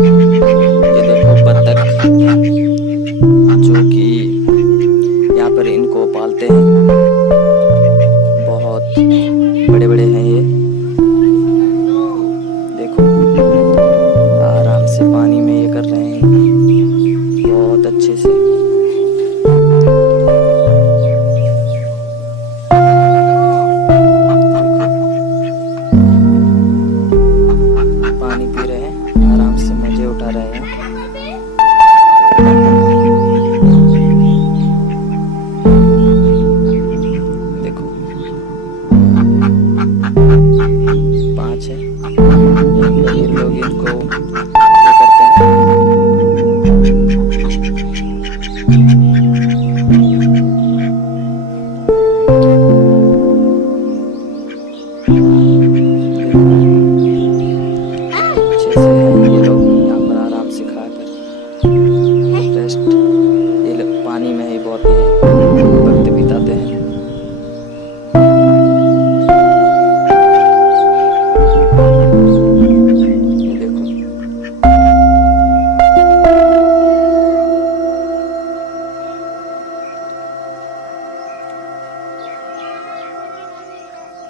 ये देखो बत्तख, जो कि यहाँ पर इनको पालते हैं। बहुत बड़े बड़े हैं ये। देखो आराम से पानी में ये कर रहे हैं बहुत अच्छे से। पानी पी रहे हैं, आराम से मजे उठा रहे हैं। देखो 5 है, ये लोग इनको ये करते हैं। अच्छे से है ये लोग यहाँ पर आराम से खाकर रेस्ट। ये लोग पानी में ही बहुत ही है।